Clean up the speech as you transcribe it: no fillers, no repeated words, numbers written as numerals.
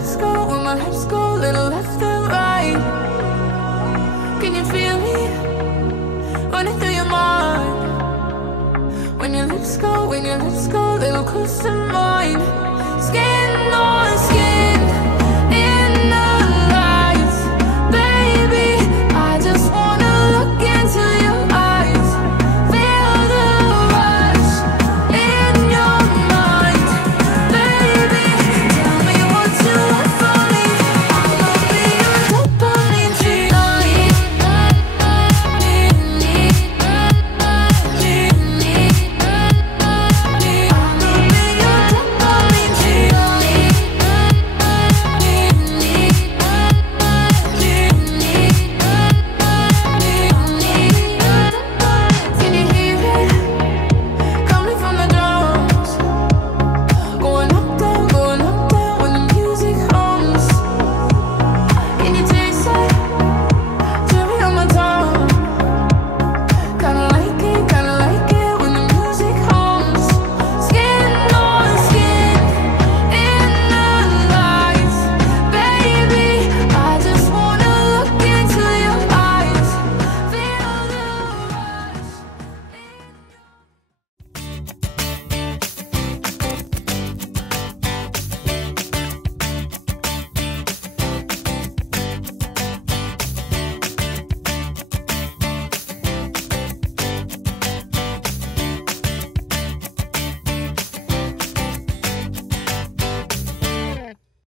hips go, little left and right. Can you feel me running through your mind? When your lips go, little close to mine. Skin on skin.